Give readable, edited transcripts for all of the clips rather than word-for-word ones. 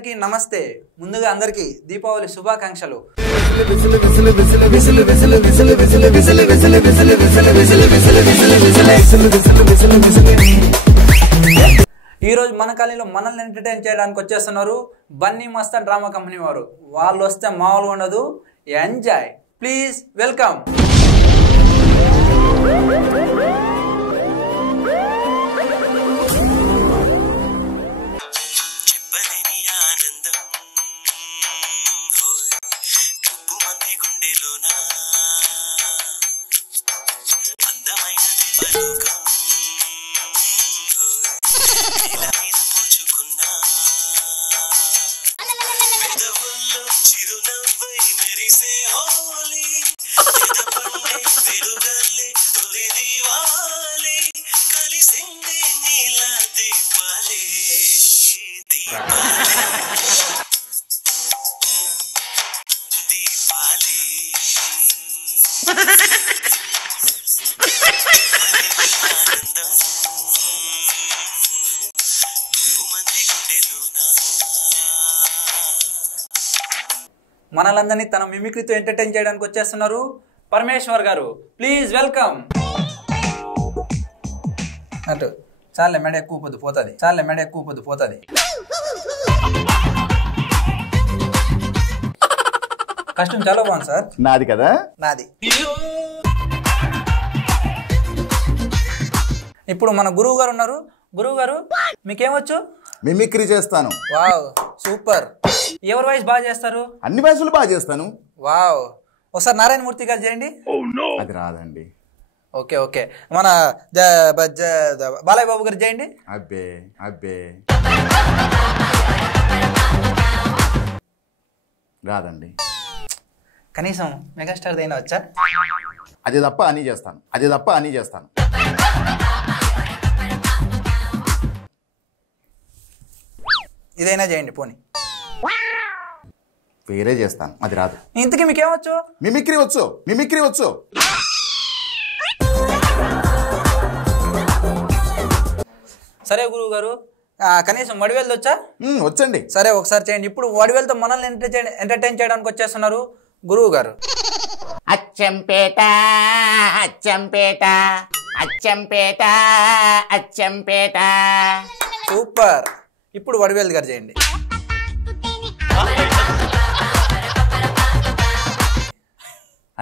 అందరికీ నమస్తే. ముందుగా అందరికీ దీపావళి శుభాకాంక్షలు. ఈ రోజు మన కాలనీలో మనల్ని ఎంటర్టైన్ చేయడానికి వచ్చేస్తున్నారు బన్నీ మస్తాన్ డ్రామా కంపెనీ వారు. వాళ్ళు వస్తే మామూలుగా ఉండదు. ఎంజాయ్. Please welcome. మనలందరినీ తన మిమిక్రీతో ఎంటర్టైన్ చేయడానికి వచ్చేస్తున్నారు పరమేశ్వర్ గారు. Please welcome. అటు చాలే మెడ ఎక్కువ పొద్దు పోతుంది. కష్టం చాలా బాగుంది సార్. నాది కదా. నాది. ఇప్పుడు మన గురువు గారు ఉన్నారు. గురువు గారు మీకేమొచ్చు? మిమిక్రీ చేస్తాను. Wow super. ఎవరి వాయిస్ బాగా చేస్తారు? అన్ని వాయిస్లు బాగా చేస్తాను. వావ్. ఒకసారి నారాయణమూర్తి గారు చేయండి. అది రాదండి. Okay okay. మన బాలయ్య బాబు గారు చేయండి. అబ్బే రాదండి. కనీసం మెగాస్టార్ దైనా వచ్చా? అది తప్ప అని చేస్తాను. ఇదైనా చేయండి పోనీ. వేరే చేస్తాను. అది రాదు. ఇంతకీ మీకేమొచ్చు? మిమిక్రీ వచ్చు. సరే గురువు గారు, కనీసం వడివేలు వచ్చా? వచ్చండి. సరే ఒకసారి చేయండి. ఇప్పుడు వడివేలతో మనల్ని ఎంటర్టైన్ చేయడానికి వచ్చేస్తున్నారు గురువు గారు. అచ్చంపేట సూపర్. ఇప్పుడు వడివేలు గారు చేయండి.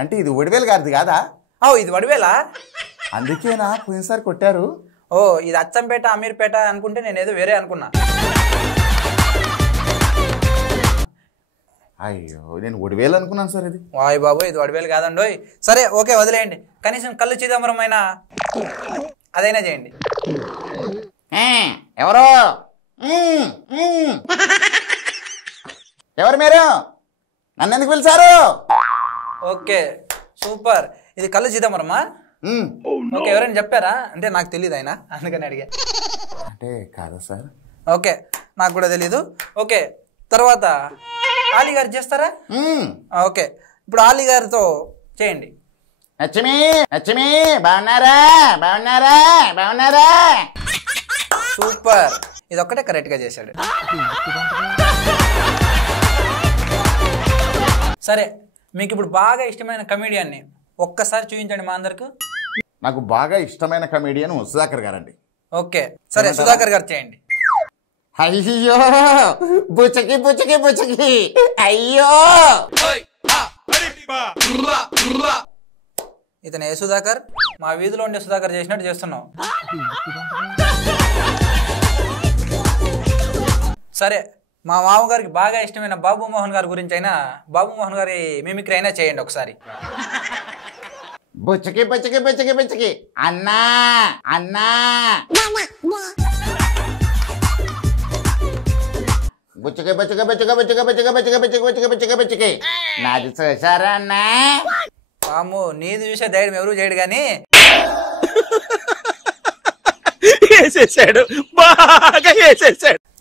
అంటే ఇది వడివేలు గారిది కాదా? ఇది వడివేలా? అందుకేనా పోయినసారి కొట్టారు? ఓ ఇది అచ్చంపేట అమీర్పేట అనుకుంటే నేను ఏదో వేరే అనుకున్నా. అయ్యో నేను వడివేలు అనుకున్నాను సార్. ఇది వాయ్ బాబు, ఇది వడివేలు కాదండి. సరే ఓకే వదిలేయండి. కనీసం కళ్ళు చిదంబరమైన అదైనా చేయండి. ఎవరు మీరు? నన్ను ఎందుకు పిలిచారు? Okay super. ఇది కళ్ళు చిదంబరమా? ఓకే. ఎవరైనా చెప్పారా? అంటే నాకు తెలియదు ఆయన, అందుకని అడిగా. అంటే కాదా సార్? ఓకే నాకు కూడా తెలీదు. ఓకే తర్వాత ఆలీ గారు చేస్తారా? ఓకే ఇప్పుడు ఆలీ గారితో చేయండి. లక్ష్మి బాగున్నారా? సూపర్. ఇది ఒక్కటే కరెక్ట్ గా చేశాడు. సరే మీకు ఇప్పుడు బాగా ఇష్టమైన కమేడియన్ని ఒక్కసారి చూపించండి మా అందరికి. నాకు బాగా ఇష్టమైన కమేడియన్ సుధాకర్ గారండి. ఓకే సరే సుధాకర్ గారు చేయండి. అయ్యో బుచ్చకి అయ్యో. ఇతను ఏ సుధాకర్? మా వీధిలో ఉండే సుధాకర్ చేసినట్టు చేస్తున్నావు. సరే మా మామగారికి బాగా ఇష్టమైన బాబు మోహన్ గారి గురించి అయినా, బాబు మోహన్ గారి మిమిక్రీ అయినా చేయండి ఒకసారి. బుచ్చకి అన్నా బుచ్చకి నాది చూసారా అన్నా? పాము నీది చూసే ధైర్యం ఎవరు చేయడు కానీ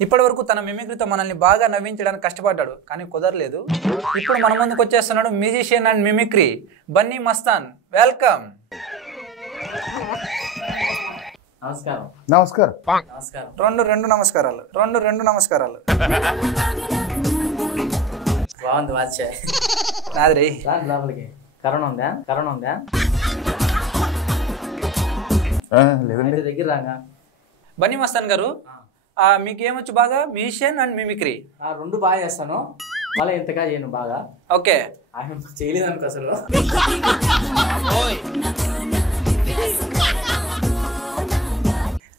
ఇప్పటి వరకు తన మిమిక్రీతో మనల్ని బాగా నవ్వించడానికి కష్టపడ్డాడు, కానీ కుదరలేదు. ఇప్పుడు మన ముందుకు వచ్చేస్తున్నాడు musician and mimicry Bunny Mastan. Welcome. నమస్కారం. నమస్కారం. నమస్కారం. రెండు నమస్కారాలు. బాగుంది వాచ్. నాది రే. లోపలికి కరోనా ఉందా? లేదండి. దగ్గర రాగా. బన్నీ మస్తాన్ గారు, మీకు ఏమొచ్చు బాగా? Musician and mimicry. రెండు బాగా చేస్తాను, మళ్ళీ ఇంతగా చేయను బాగా. ఓకే. ఆయన చేయలేదు అనుకో అసలు.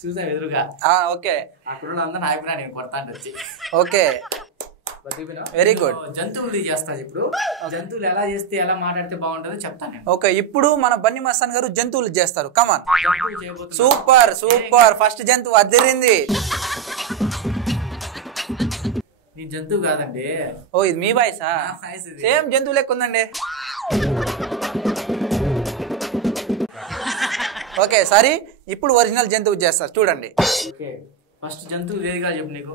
చూసాను ఎదురుగా. ఓకే. అక్కడ అందరూ ఆగిపోయినా నేను కొడతాను వచ్చి. Okay, very good. జంతువులు చేస్తాను ఇప్పుడు. జంతువులు ఎలా చేస్తే ఎలా మాట్లాడితే బాగుంటుందో చెప్తాను నేను. ఓకే, ఇప్పుడు మన బన్నీ మస్తాన్ గారు జంతువులు చేస్తారు. కమాన్. సూపర్. ఫస్ట్ జంతువు అదిరింది. నీ జంతువు కాదండి. ఓ, ఇది మీ వాయిసా? సేమ్ జంతువు లెక్క ఉందండి. Okay, sorry. ఇప్పుడు ఒరిజినల్ జంతువు చేస్తారు చూడండి. ఓకే, ఫస్ట్ జంతువు ఏదిగా చెప్పు నీకు.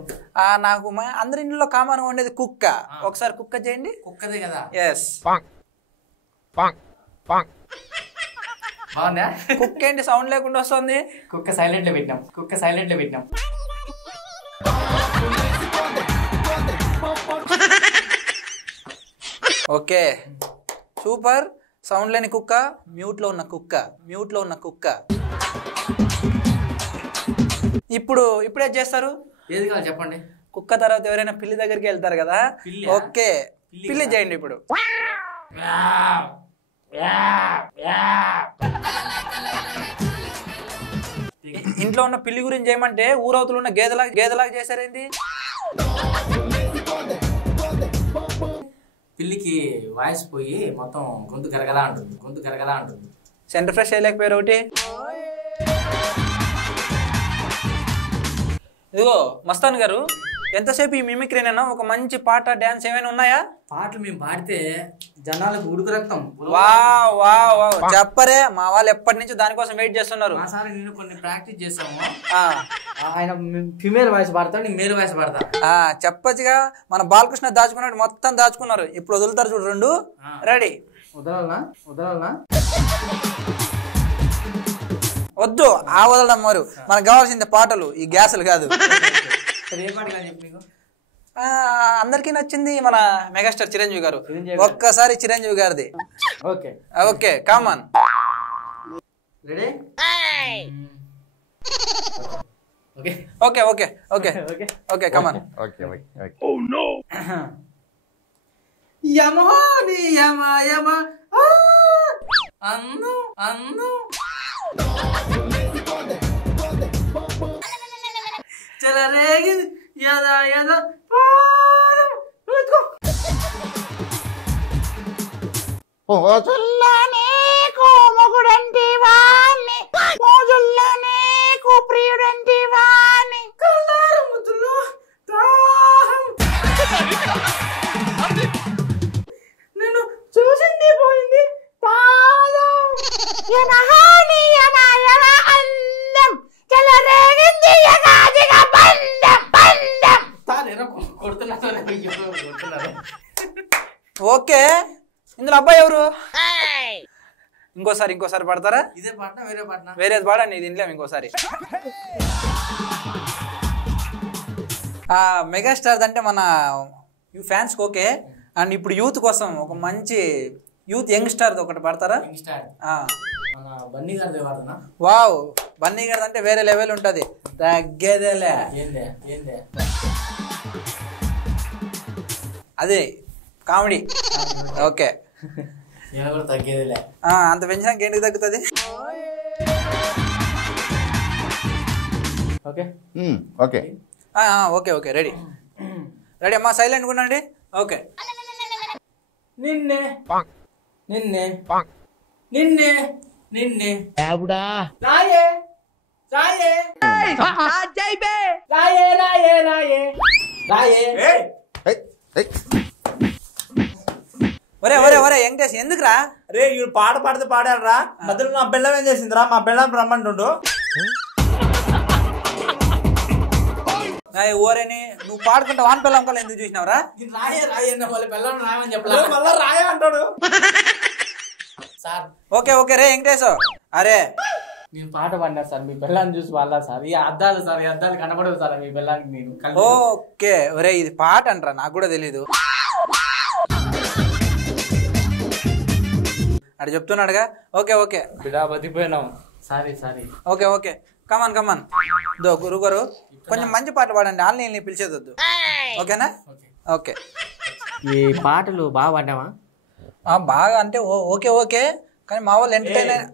నాకు అందరి ఇంట్లో కామన్ ఉండేది కుక్క. ఒకసారి కుక్క చేయండి. కుక్కదే కదా? ఎస్. బాగుందా? కుక్క ఏంటి సౌండ్ లేకుండా వస్తుంది? కుక్క సైలెంట్ లో పెట్టినాం. Okay, super. సౌండ్ లేని కుక్క, మ్యూట్ లో ఉన్న కుక్క. ఇప్పుడే చేస్తారు. ఏది కావాలి చెప్పండి. కుక్క తర్వాత ఎవరైనా పిల్లి దగ్గరికి వెళ్తారు కదా. ఓకే, పిల్లి చేయండి ఇప్పుడు. ఇంట్లో ఉన్న పిల్లి గురించి చేయమంటే ఊరవతలు ఉన్న గేదెలాగా చేశారేంటి? పిల్లికి వాయిస్ పోయి మొత్తం గొంతు గరగలా ఉంటుంది. సెంటర్ ఫ్రెష్ చేయలేకపోయారు ఒకటి. ఇదిగో మస్తాన్ గారు, ఎంతసేపు ఈ మిమిక్రీనైనా ఒక మంచి పాట డాన్స్ ఏమైనా ఉన్నాయా? పాటలు మేము పాడితే జనాలకు ఉడుకు రక్తం. వావ్, చెప్పరే. మా వాళ్ళు ఎప్పటి నుంచి దానికోసం వెయిట్ చేస్తున్నారు. సార్ నేను కొన్ని ప్రాక్టీస్ చేసాము. ఆయన ఫిమేల్ వాయిస్ పాడతాడు, నేను మేల్ వాయిస్ పాడతా. చెప్పచ్చుగా. మన బాలకృష్ణ దాచుకున్నాడు, మొత్తం దాచుకున్నారు. ఇప్పుడు వదులుతారు చూడు. రెండు రెడీ. వదలనా? వద్దు, వదలడం మారు. మనకు కావాల్సింది పాటలు, ఈ గ్యాసులు కాదు. అందరికీ నచ్చింది మన మెగాస్టార్ చిరంజీవి గారు. ఒక్కసారి చిరంజీవి గారిది. Okay, come. Ready? Okay, come. చెలరేగింది యదా రోజుల్లో నీకు మొగుడంటి వాణ్ణి, రోజుల్లో నీకు ప్రియుడంటి వాణ్ణి. ముద్దులు నేను చూసింది పోయింది పాదం. అందం చెలరేగింది యగాదిగా బంధం. కొడుతున్నారు. ఓకే, ఇందులో అబ్బాయి ఎవరు? ఇంకోసారి పాడతారా? ఇదే పాటనా వేరే పాటనా? వేరేది పాడండి, ఇది ఇంట్లో ఇంకోసారి. మెగాస్టార్ అంటే మన ఫ్యాన్స్ ఓకే. అండ్ ఇప్పుడు యూత్ కోసం ఒక మంచి యూత్ యంగ్స్టార్ ఒకటి పాడతారా? బన్నీ గారిది పాడతానా? వావ్, బన్నీ గారిది అంటే వేరే లెవెల్ ఉంటది. తగ్గేదేలే. ఏందే అదే కామెడీ. ఓకే, నేను కూడా తగ్గేదిలే. అంత పెంచడానికి ఏంటికి తగ్గుతుంది? ఓకే, రెడీ అమ్మా. సైలెంట్ ఉండండి. ఓకే. నిన్నే ఒరే వెంకటేష్, ఎందుకురా? రే, వీడు పాట పాడితే పాడారా? మధ్యలో మా బెల్లం ఏం చేసిందిరా? మా బెల్లం రమ్మంటుండు. ఓరేని నువ్వు పాడుకుంటా వాన్ పిల్లం కల్లా ఎందుకు చూసినావురా? రాయని మళ్ళా రాయ అంటాడు. సార్. ఓకే రే వెంకటేష్, అరే నేను పాట పాడినా సార్ మీ పిల్లని చూసి వాళ్ళ సార్ ఈ అద్దాలు సార్ ఈ అద్దాలు కనబడవు సార్ మీ పిల్లానికి నేను ఓకే ఒరే ఇది పాట అంటారా నాకు కూడా తెలీదు అటు చెప్తున్నాడుగా ఓకే ఓకే బిడా బతిపోయినాం sorry okay okay come on గురుగారు కొంచెం మంచి పాటలు పాడండి ఆన్లైన్ పిలిచేది వద్దు ఓకేనా ఓకే ఈ పాటలు బాగా పాడావా బాగా అంటే ఓకే ఓకే కానీ మా వాళ్ళు ఎంటర్టైన్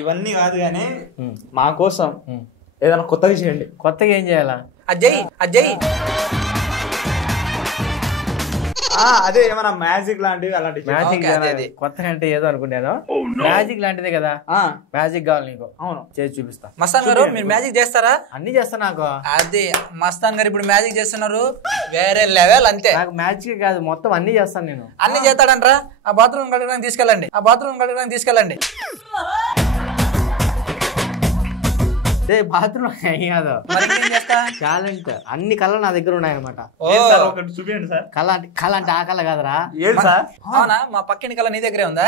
ఇవన్నీ కాదు కానీ మా కోసం ఏదైనా కొత్తగా చేయండి. కొత్తగా ఏం చేయాలా? అజయ్ అదే ఏమైనా మ్యాజిక్ లాంటివి అలాంటివి. మ్యాజిక్ కొత్తగా అంటే ఏదో అనుకున్నాను. మ్యాజిక్ లాంటిదే కదా, మ్యాజిక్ కావాలి నీకు. అవును, చేసి చూపిస్తా. మస్తాన్ గారు మీరు మ్యాజిక్ చేస్తారా? అన్ని చేస్తా నాకు. అదే మస్తాన్ గారు ఇప్పుడు మ్యాజిక్ చేస్తున్నారు, వేరే లెవెల్ అంతే. నాకు మ్యాజిక్ కాదు, మొత్తం అన్ని చేస్తాను నేను. అన్ని చేస్తాడంట్రా. ఆ బాత్రూమ్ కడగడానికి తీసుకెళ్ళండి. బాత్రూమ్ కాదు, టాలెంట్ అన్ని కళలు నా దగ్గర ఉన్నాయి అనమాట. చూపించండి సార్. కళ అంటే ఆ కళ కాదురా. అవునా? మా పక్కింటి కళ నీ దగ్గరే ఉందా?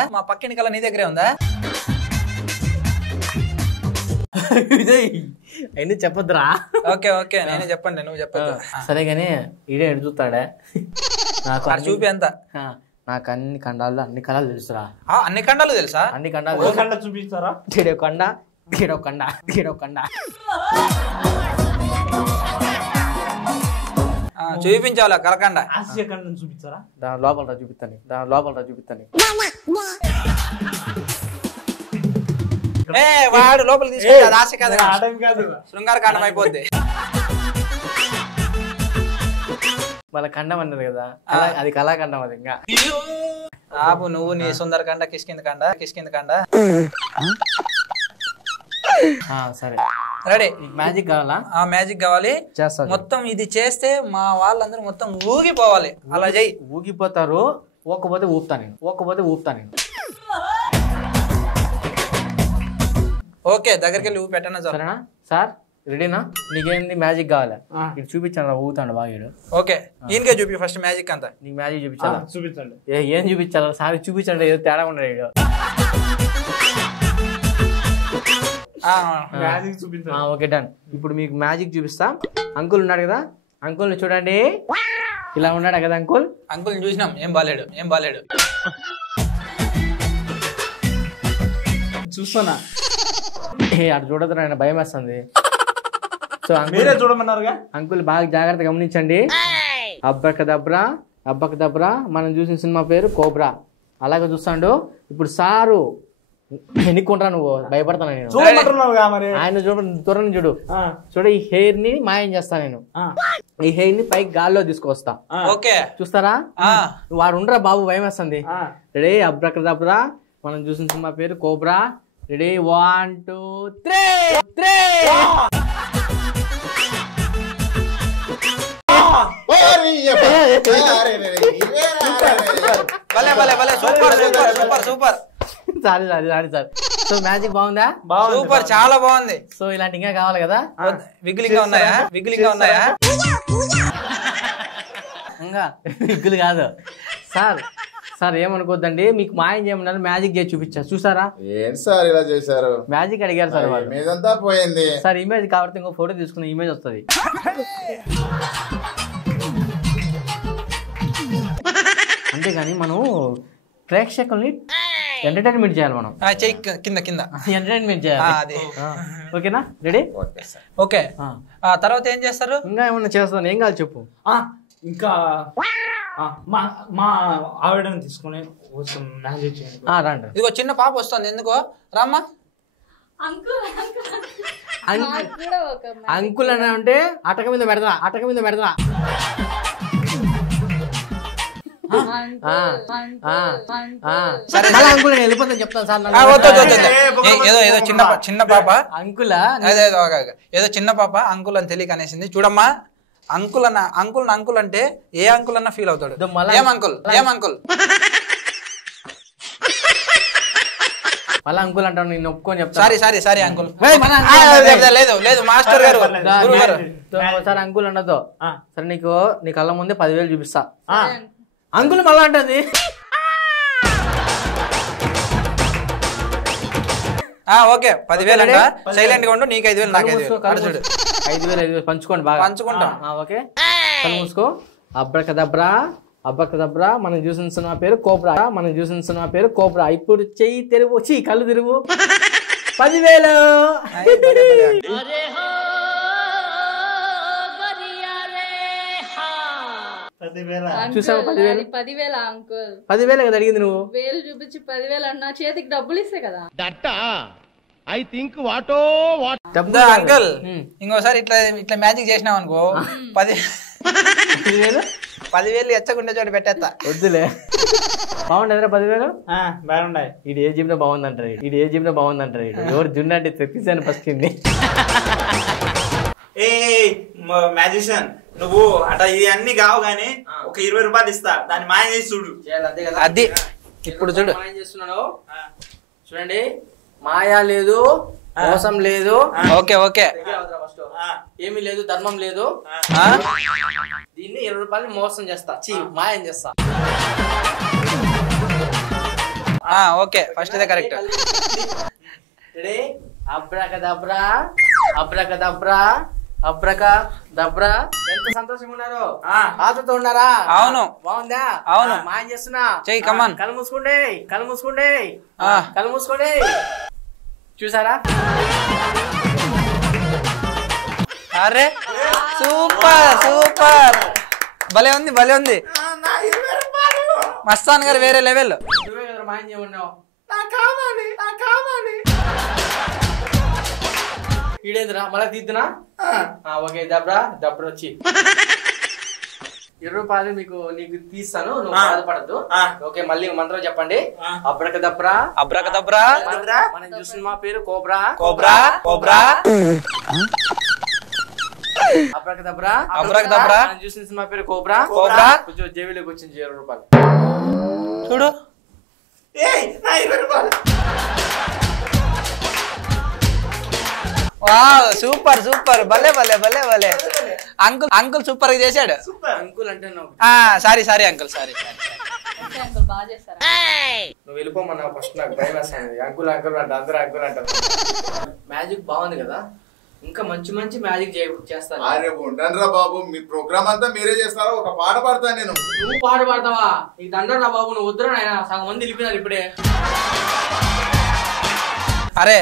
అన్ని చెప్పొద్దురా. ఓకే నేనే చెప్పండి, నువ్వు చెప్పొద్దు. సరే గానీ ఈడే ఎడు చూస్తాడే నాకు చూపి అంత. నాకు అన్ని ఖండాలు అన్ని కళలు తెలుసురా. అన్ని ఖండాలు తెలుసా? అన్ని ఖండాలు చూపిస్తారా? గీడో కండ చూపించాలా కలకండ? చూపిస్తారా? దాని లోపల చూపిస్తాను. వాడు లోపల తీసుకెళ్ళి ఆశ కాదు, శృంగార కాండం అయిపోద్ది. వాళ్ళ ఖండం అన్నది కదా, అది కళాఖండం. అది ఇంకా ఆపు నువ్వు, నీ సుందరకాండ కిష్కింద కాండ. సరే రెడీ. మ్యాజిక్ కావాలా? మ్యాజిక్ కావాలి. మొత్తం ఇది చేస్తే మా వాళ్ళందరూ మొత్తం ఊగిపోవాలి. అలా చెయ్యి. ఊగిపోతారు. ఊకపోతే ఊపుతా నేను. ఓకే, దగ్గరికి వెళ్ళి ఊపి పెట్టనా? సరేనా సార్? రెడీనా? నీకేంది మ్యాజిక్ కావాలా? ఇటు చూపించాను, ఊగుతాడు బాగా. ఓకే, ఈయనకే చూపి ఫస్ట్ మ్యాజిక్ అంతా. నీకు మ్యాజిక్ చూపించాలా? చూపించండి. ఏం చూపించాలా సార్? చూపించండి, ఏదో తేడా ఉండదు. Okay done. ఇప్పుడు మీకు మ్యాజిక్ చూపిస్తా. అంకుల్ ఉన్నాడు కదా, అంకుల్ని చూడండి. ఇలా ఉన్నాడు కదా అంకుల్. అంకుల్ని చూసినాం, ఏం బాలేడు. చూస్తున్నా. అటు చూడదు, ఆయన భయం వేస్తుంది. సో మీరే చూడమన్నారుగా. అంకుల్ బాగా జాగ్రత్తగా గమనించండి. అబ్బకదబ్రా మనం చూసిన సినిమా పేరు కోబ్రా. అలాగే చూస్తాడు. ఇప్పుడు సారు ఎన్నుకుంటా, నువ్వు భయపడతాను నేను. ఆయన త్వరని చూడు. ఈ హెయిర్ ని మాయం చేస్తా నేను. ఈ హెయిర్ ని పైకి గాల్లో తీసుకొస్తా. చూస్తారా? వాడు ఉండరా బాబు, భయం వేస్తుంది. రెడీ? అబ్రకదబ్రా మనం చూసిన సినిమా పేరు cobra. Ready? 1 2 3. Super. Sorry sir. So magic బాగుందా? సూపర్, చాలా బాగుంది. సో ఇలాంటి ఇంకా కావాలి కదా? విగ్గులింగా ఉన్నాయా? ఇంకా విగ్గులు కాదు సార్. ఏమనుకోద్దండి, మీకు మాయం చేయమన్నారు, మ్యాజిక్ చేసి చూపించారు. చూసారా? ఏంటి సార్ ఇలా చేశారు? మ్యాజిక్ అడిగారు సార్ వాళ్ళు. మీదంతా పోయింది సార్. ఇమేజ్ కాబట్టి ఇంకో ఫోటో తీసుకున్న ఇమేజ్ వస్తుంది. అంతేగాని మనం ప్రేక్షకుల్ని ఎంటర్టైన్మెంట్ చేయాలి. మనం కింద ఎంటర్టైన్మెంట్ చేయాలి. ఓకేనా? రెడీ? ఓకే. తర్వాత ఏం చేస్తారు? ఇంకా ఏమన్నా చేస్తాను. ఏం కాదు చెప్పు. ఇంకా మా ఆవిడని తీసుకుని రండి. ఇదిగో చిన్న పాప వస్తుంది, ఎందుకో రామ్మా. అంకుల్ అని అంటే అటక మీద పెడతా. సరే అంకుల్ వెళ్ళిపోతాను చెప్తాను సార్. ఏదో చిన్న పాప అంకులా? ఏదో చిన్న పాప అంకుల్ అని తెలియక అనేసింది. చూడమ్మా, అంకుల్ అంటే ఏ అంకుల్ అన్నా ఫీల్ అవుతాడు. ఏం అంకుల్ మళ్ళా అంకుల్ అంటాను, నేను ఒప్పుకొని చెప్తాను. Sorry uncle. లేదు మాస్టర్ గారు. సార్ అంకుల్ ఉండదు. సరే, నీ కళ్ళ ముందే 10,000 చూపిస్తా. అంకుల్ మళ్ళా అంటుంది. ఓకే 10,000 అంట సైలెంట్ గా ఉండు నీకు 5,000 నాకు 5,000 5,000 పంచుకోండి బాగా పంచుకుంటాం ఓకే కళ్ళు మూసుకో అబ్రకదబ్రా మనం చూసిన సినిమా పేరు కోబ్రా ఇప్పుడు చెయ్యి తెరువు కళ్ళు తిరుగు 10,000 చూసావా 10,000 అంకుల్ 10,000 కదా అడిగింది నువ్వు వేలు చూపించి 10,000 అన్నా చేతికి డబ్బులు ఇస్తే కదా అంకుల్ ఇంకోసారి ఇట్లా మ్యాజిక్ చేసినావు అనుకో 10,000 ఎచ్చకుండా చోట పెట్టేస్తా వద్దులే బాగుండేదిరా 10,000 బాగున్నాయి ఇది ఏ జిమ్ లో బాగుందంటారు ఎవరు జున్ను అంటే తెప్పించాను ఫస్ట్ ఏ మ్యాజిషియన్ నువ్వు అట ఇది అన్ని కావు గానీ ఒక 20 రూపాయలు ఇస్తా దాన్ని మాయం చేసి చూడు అది ఇప్పుడు చూడు చూడండి మాయా లేదు మోసం లేదు ఓకే ఏమీ లేదు ధర్మం లేదు దీన్ని 20 రూపాయలు మోసం చేస్తా మాయం చేస్తా ఓకే ఫస్ట్ ఇదే కరెక్ట్ అబ్రకదబ్రా ఎంత సంతోషంగా ఉన్నారు ఆతతో ఉన్నారా అవును బాగుందా అవును మాయం చేస్తున్నా చెయ్యి కమాన్ కళ్ళు మూసుకోండి చూసారా అరే సూపర్ భలే ఉంది మస్తాన్ గారు వేరే లెవెల్ నువ్వే కదా మాయం చేయమన్నావు ఈడేంద్రా మళ్ళీ తీద్దునా ఓకే దబ్రా వచ్చి 20 రూపాయలు నీకు తీస్తాను నువ్వు బాధపడద్దు ఓకే మళ్ళీ మంత్రం చెప్పండి అబ్రకదబ్రా మనం చూసిన మా పేరు కోబ్రా అబ్రకదబ్రా మనం చూసిన మా పేరు కోబ్రా కొంచెం జేబులోకి వచ్చింది 20 రూపాయలు చూడు సూపర్ భలే అంకుల్ సూపర్ గా చేశాడు అంకుల్ అంటే సారీ అంకుల్ సారీ అంకుల్ బాగా చేస్తారా నువ్వు వెళ్ళిపోమన్నావు ఫస్ట్ నాకు భయం వేస్తుంది అంకుల్ అంటే అందరూ అంకుల్ అంటారు మ్యాజిక్ బాగుంది కదా ఇంకా మంచి మ్యాజిక్ చేస్తాను అరే ఉండండిరా బాబు మీ ప్రోగ్రామ్ అంతా మీరే చేస్తారా ఒక పాట పాడతాను నేను నువ్వు పాట పాడతావా నీకు దండరా బాబు నువ్వు వద్దురా నాయన సగం మంది వెళ్ళిపోయినారు ఇప్పుడే అరే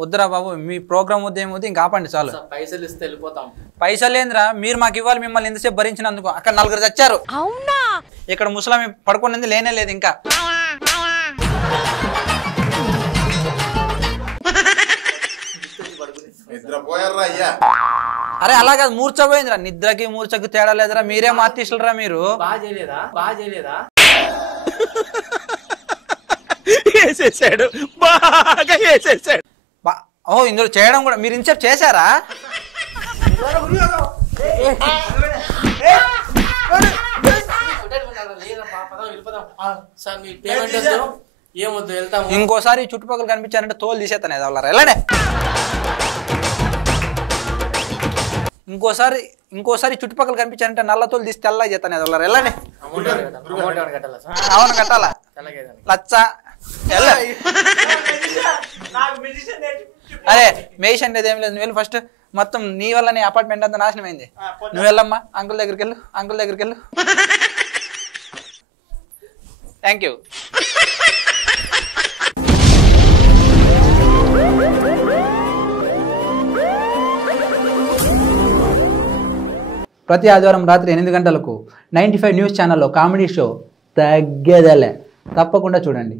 వద్దురా బాబు మీ ప్రోగ్రామ్ వద్దు ఇంకా ఆపండి చాలు పైసలు ఇస్తే వెళ్ళిపోతాం పైసలు ఏంద్రా మీరు మాకు ఇవ్వాలి మిమ్మల్ని ఎంతసేపు భరించినందుకు అక్కడ 4 చచ్చారు అవునా ఇక్కడ ముసలామి పడుకునేది లేనే లేదు ఇంకా నిద్రపోయారా అయ్యా అరే అలా కాదు మూర్చపోయిందిరా నిద్రకి మూర్చకు తేడా లేదురా మీరేం ఆర్టిస్టులరా మీరు బాగా చేయలేదా ఇందులో చేయడం కూడా మీరు ఇన్సెప్ట్ చేశారా ఇంకోసారి చుట్టుపక్కల కనిపించారంటే తోలు తీసేస్తాను వెళ్ళండి ఇంకోసారి చుట్టుపక్కల కనిపించారంటే నల్ల తోలు తీసి తెల్ల చేస్తాను వెళ్ళండి అవును కట్టాలా లచ్చ అరే మేషన్ లేదు ఏం లేదు నువ్వు వెళ్ళి ఫస్ట్ మొత్తం నీ వల్ల నీ అపార్ట్మెంట్ అంతా నాశనం అయింది నువ్వు వెళ్ళమ్మా అంకుల్ దగ్గరికి వెళ్ళు థ్యాంక్ యూ ప్రతి ఆదివారం రాత్రి 8 గంటలకు 95 న్యూస్ ఛానల్లో కామెడీ షో తగ్గేదేలే తప్పకుండా చూడండి.